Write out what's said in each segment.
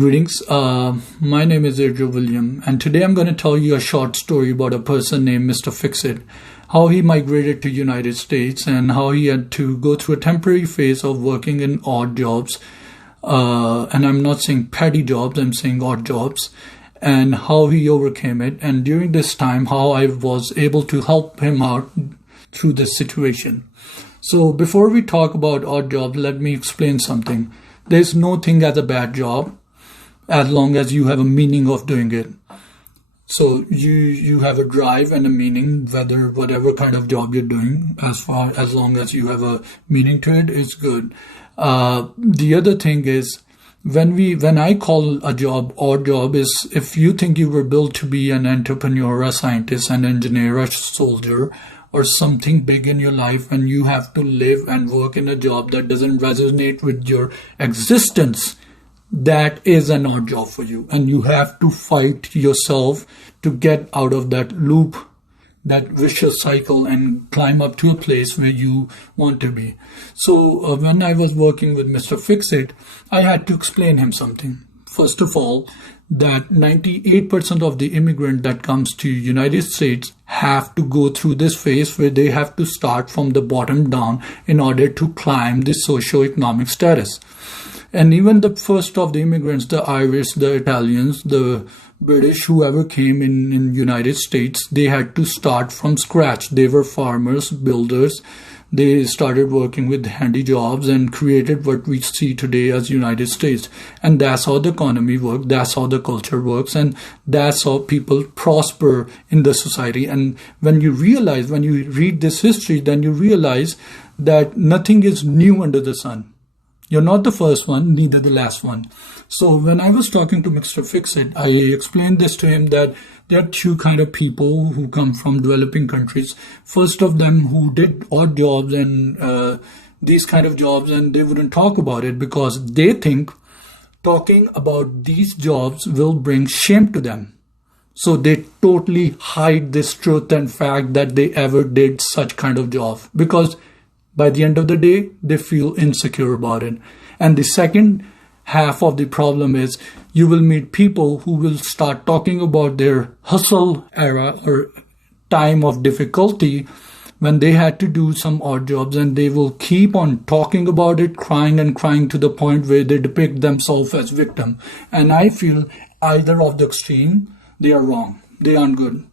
Greetings. My name is Adriel William, and today I'm going to tell you a short story about a person named Mr. Fix-IT, how he migrated to United States and how he had to go through a temporary phase of working in odd jobs. And I'm not saying petty jobs, I'm saying odd jobs, and how he overcame it. And during this time, how I was able to help him out through this situation. So before we talk about odd jobs, let me explain something. There's no thing as a bad job, as long as you have a meaning of doing it. So you have a drive and a meaning, whatever kind of job you're doing, as long as you have a meaning to it, it's good. The other thing is, when I call a job odd job, is if you think you were built to be an entrepreneur, a scientist, an engineer, a soldier, or something big in your life, and you have to live and work in a job that doesn't resonate with your existence, that is an odd job for you, and you have to fight yourself to get out of that loop, that vicious cycle, and climb up to a place where you want to be. So when I was working with Mr. Fix-IT, I had to explain him something. First of all, that 98% of the immigrant that comes to United States have to go through this phase where they have to start from the bottom down in order to climb the socio-economic status. And even the first of the immigrants, the Irish, the Italians, the British, whoever came in United States, they had to start from scratch. They were farmers, builders. They started working with handy jobs and created what we see today as United States. And that's how the economy works. That's how the culture works. And that's how people prosper in the society. And when you read this history, then you realize that nothing is new under the sun. You're not the first one, neither the last one. So when I was talking to Mr. Fix-IT, I explained this to him that there are two kind of people who come from developing countries. First of them who did odd jobs and these kind of jobs, and they wouldn't talk about it because they think talking about these jobs will bring shame to them. So they totally hide this truth and fact that they ever did such kind of job, because by the end of the day, they feel insecure about it. And the second half of the problem is you will meet people who will start talking about their hustle era or time of difficulty when they had to do some odd jobs, and they will keep on talking about it, crying and crying to the point where they depict themselves as victim. And I feel either of the extreme, they are wrong. They aren't good.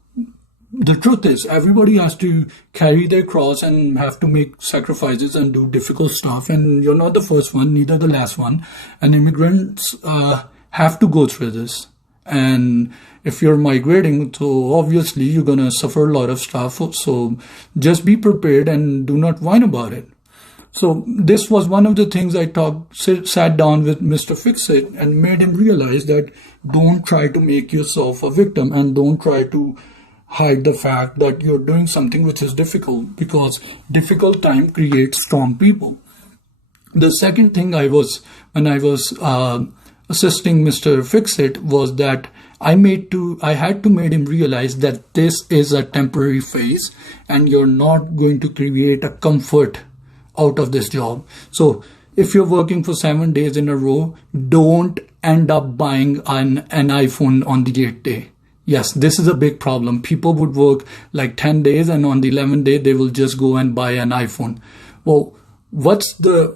The truth is, everybody has to carry their cross and have to make sacrifices and do difficult stuff. And you're not the first one, neither the last one. And immigrants have to go through this. And if you're migrating, so obviously you're going to suffer a lot of stuff. So just be prepared and do not whine about it. So this was one of the things I sat down with Mr. Fix-IT and made him realize that don't try to make yourself a victim, and don't try to hide the fact that you're doing something which is difficult, because difficult time creates strong people. The second thing when I was assisting Mr. Fix-IT was that I had to make him realize that this is a temporary phase and you're not going to create a comfort out of this job. So if you're working for 7 days in a row, don't end up buying an iPhone on the 8th day. Yes, this is a big problem. People would work like 10 days and on the 11th day, they will just go and buy an iPhone. Well, what's the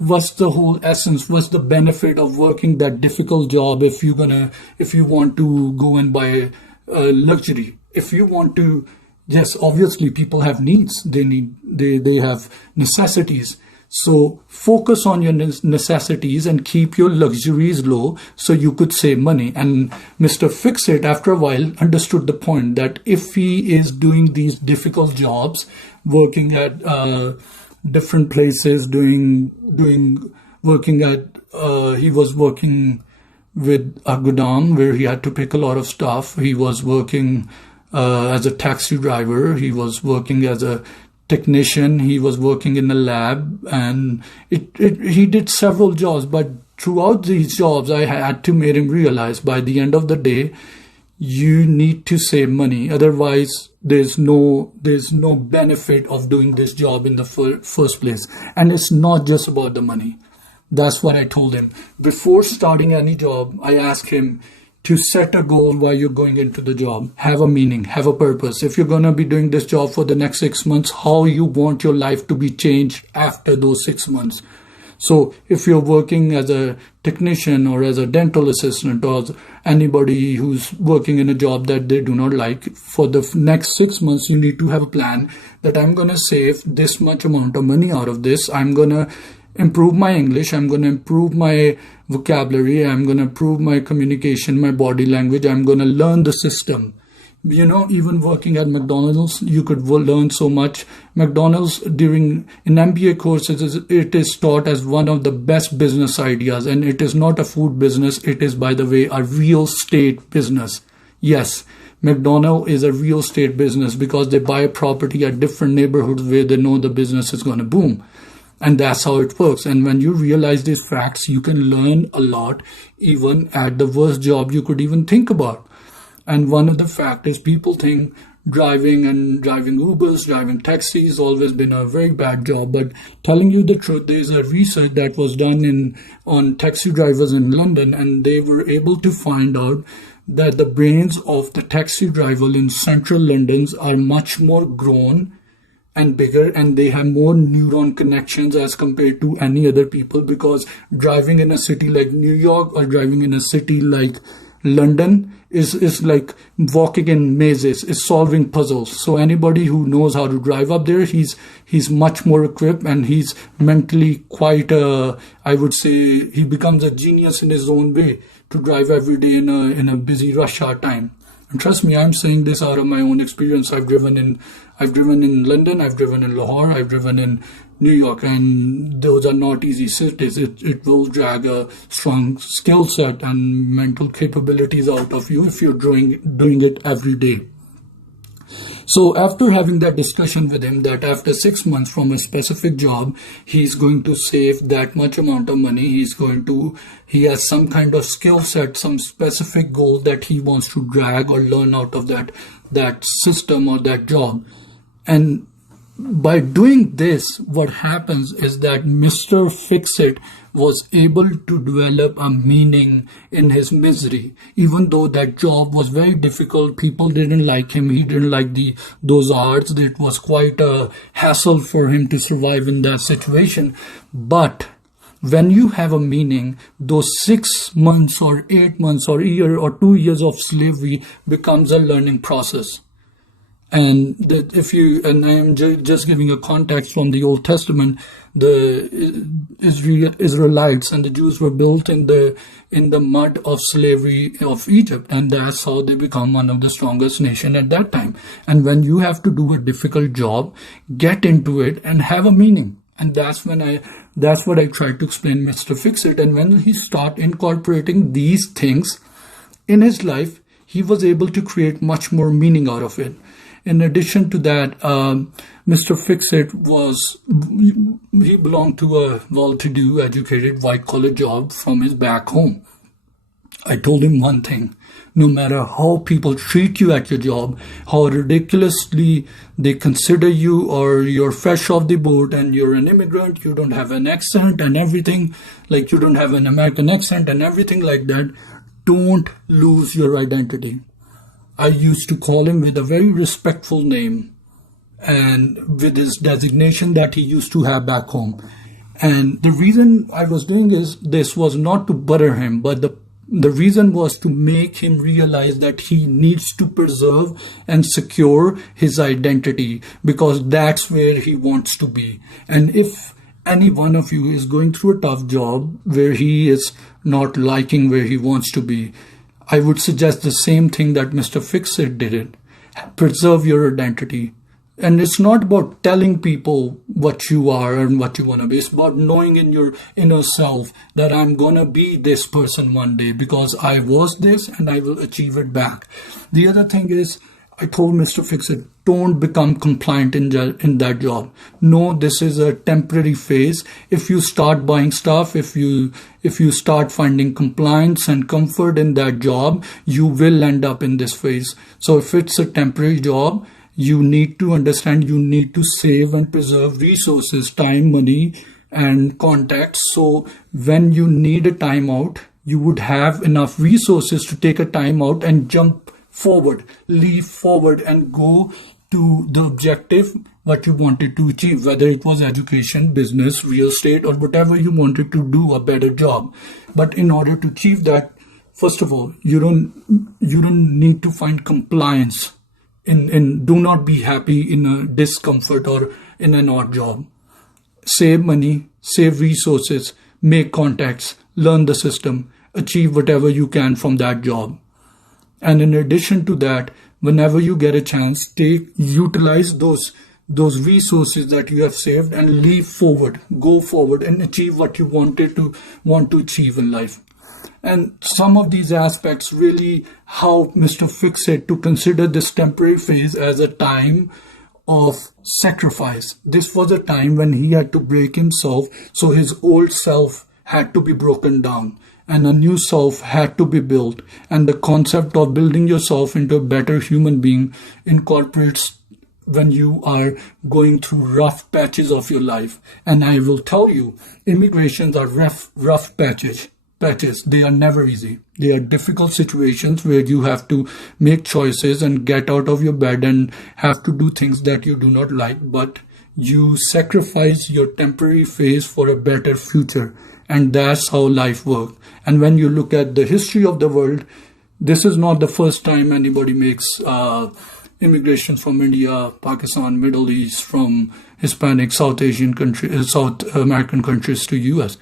whole essence? What's the benefit of working that difficult job if you want to go and buy a luxury? If you want to, yes, obviously people have needs. They have necessities. So focus on your necessities and keep your luxuries low so you could save money. And Mr. Fix-IT, after a while, understood the point that if he is doing these difficult jobs, working at different places, he was working with a godown where he had to pick a lot of stuff. He was working as a taxi driver. He was working as a technician, he was working in a lab, and he did several jobs. But throughout these jobs, I had to make him realize by the end of the day, you need to save money. Otherwise, there's no benefit of doing this job in the first place. And it's not just about the money. That's what I told him. Before starting any job, I asked him to set a goal while you're going into the job. Have a meaning, have a purpose. If you're going to be doing this job for the next 6 months, how you want your life to be changed after those 6 months. So if you're working as a technician or as a dental assistant or anybody who's working in a job that they do not like, for the next 6 months, you need to have a plan that I'm going to save this much amount of money out of this. I'm going to improve my English. I'm going to improve my vocabulary. I'm going to improve my communication, my body language. I'm going to learn the system. You know, even working at McDonald's, you could learn so much. McDonald's during in MBA courses, it is taught as one of the best business ideas. And it is not a food business. It is, by the way, a real estate business. Yes, McDonald's is a real estate business because they buy property at different neighborhoods where they know the business is going to boom. And that's how it works. And when you realize these facts, you can learn a lot, even at the worst job you could even think about. And one of the factors, people think driving Ubers, driving taxis, always been a very bad job. But telling you the truth, there's a research that was done on taxi drivers in London, and they were able to find out that the brains of the taxi driver in central London are much more grown and bigger, and they have more neuron connections as compared to any other people, because driving in a city like New York or driving in a city like London is like walking in mazes, is solving puzzles. So anybody who knows how to drive up there, he's much more equipped, and he's mentally quite I would say he becomes a genius in his own way to drive every day in a busy rush hour time. And trust me, I'm saying this out of my own experience. I've driven in London, I've driven in Lahore, I've driven in New York, and those are not easy cities. It will drag a strong skill set and mental capabilities out of you if you're doing it every day. So after having that discussion with him, that after 6 months from a specific job, he's going to save that much amount of money. He has some kind of skill set, some specific goal that he wants to drag or learn out of that system or that job. And by doing this, what happens is that Mr. Fix-It was able to develop a meaning in his misery. Even though that job was very difficult, people didn't like him, he didn't like those hours, it was quite a hassle for him to survive in that situation. But when you have a meaning, those 6 months or 8 months or a year or 2 years of slavery becomes a learning process. And that and I am just giving a context from the Old Testament, the Israelites and the Jews were built in the mud of slavery of Egypt, and that's how they become one of the strongest nation at that time. And when you have to do a difficult job, get into it and have a meaning. And that's what I tried to explain Mr. Fix-It. And when he started incorporating these things in his life, he was able to create much more meaning out of it. In addition to that, Mr. Fix-It he belonged to a well-to-do, educated, white-collar job from his back home. I told him one thing: no matter how people treat you at your job, how ridiculously they consider you, or you're fresh off the boat and you're an immigrant, you don't have an accent and everything, like you don't have an American accent and everything like that, don't lose your identity. I used to call him with a very respectful name and with his designation that he used to have back home. And the reason I was doing this was not to butter him, but the reason was to make him realize that he needs to preserve and secure his identity, because that's where he wants to be. And if any one of you is going through a tough job where he is not liking where he wants to be, I would suggest the same thing that Mr. Fix-It did it. Preserve your identity. And it's not about telling people what you are and what you want to be. It's about knowing in your inner self that I'm going to be this person one day because I was this and I will achieve it back. The other thing is, I told Mr. Fix-It, don't become compliant in that job. No, this is a temporary phase. If you start buying stuff, if you start finding compliance and comfort in that job, you will end up in this phase. So if it's a temporary job, you need to understand you need to save and preserve resources, time, money, and contacts. So when you need a timeout, you would have enough resources to take a timeout and jump forward, leap forward, and go to the objective what you wanted to achieve, whether it was education, business, real estate, or whatever you wanted to do, a better job. But in order to achieve that, first of all, you don't need to find compliance in do not be happy in a discomfort or in an odd job. Save money, save resources, make contacts, learn the system, achieve whatever you can from that job. And in addition to that, whenever you get a chance, utilize those resources that you have saved and leap forward, go forward and achieve what you want to achieve in life. And some of these aspects really help Mr. Fix-It to consider this temporary phase as a time of sacrifice. This was a time when he had to break himself, so his old self had to be broken down and a new self had to be built. And the concept of building yourself into a better human being incorporates when you are going through rough patches of your life. And I will tell you, immigrations are rough patches. They are never easy. They are difficult situations where you have to make choices and get out of your bed and have to do things that you do not like, but you sacrifice your temporary phase for a better future. And that's how life works. And when you look at the history of the world, this is not the first time anybody makes immigration from India, Pakistan, Middle East, from Hispanic, South American countries to US.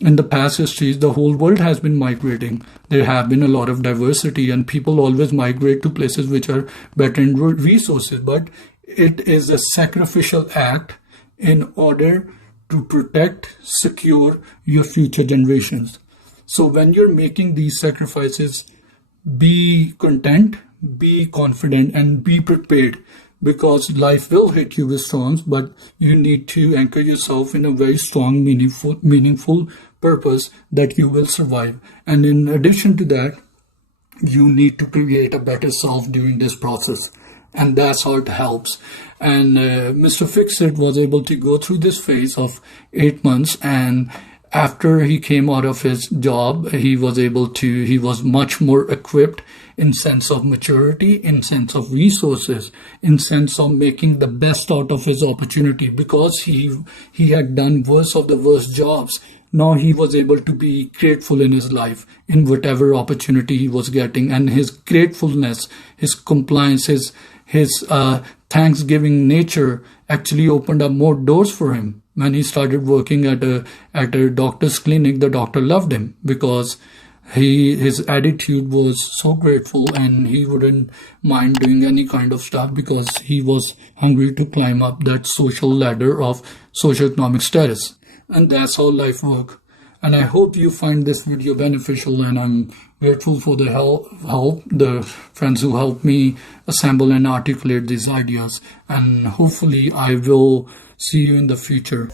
In the past histories, the whole world has been migrating. There have been a lot of diversity and people always migrate to places which are better in resources. But it is a sacrificial act in order to protect, secure your future generations. So when you're making these sacrifices, be content, be confident, and be prepared, because life will hit you with storms, but you need to anchor yourself in a very strong, meaningful purpose that you will survive. And in addition to that, you need to create a better self during this process. And that's how it helps. And Mr. Fix-It was able to go through this phase of 8 months, and after he came out of his job, he was much more equipped in sense of maturity, in sense of resources, in sense of making the best out of his opportunity, because he had done worst of the worst jobs. Now he was able to be grateful in his life, in whatever opportunity he was getting, and his gratefulness, his compliance, his thanksgiving nature actually opened up more doors for him. When he started working at a doctor's clinic, the doctor loved him because his attitude was so grateful, and he wouldn't mind doing any kind of stuff because he was hungry to climb up that social ladder of socioeconomic status. And that's how life works. And I hope you find this video beneficial, and I'm grateful for the help, the friends who helped me assemble and articulate these ideas. And hopefully I will see you in the future.